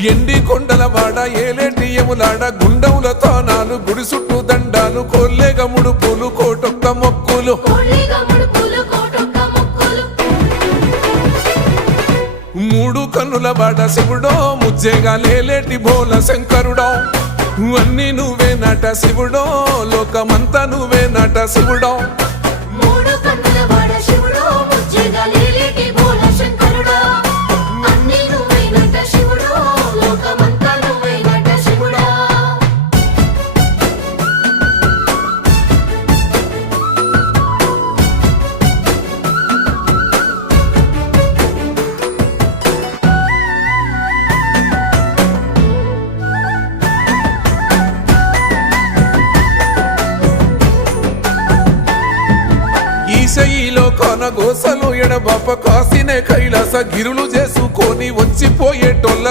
ఎండి కొండల వాడ ఏలేటి యములాడ గుండముల తానాలు గుడి చుట్టూ దండాలు కొల్లేగ ముడుపులు కోటొక్క మొక్కులు మూడు కన్నుల వాడ శివుడో ముజ్జేగా లేలేటి బోల శంకరుడో అన్ని నువ్వే నట శివుడో లోకమంతా నువ్వే నట శివుడో ఈశయిలో కొన గోసలు ఎడబాప కాసినే కైలాస గిరులు చేసుకొని వచ్చిపోయేటోళ్ళ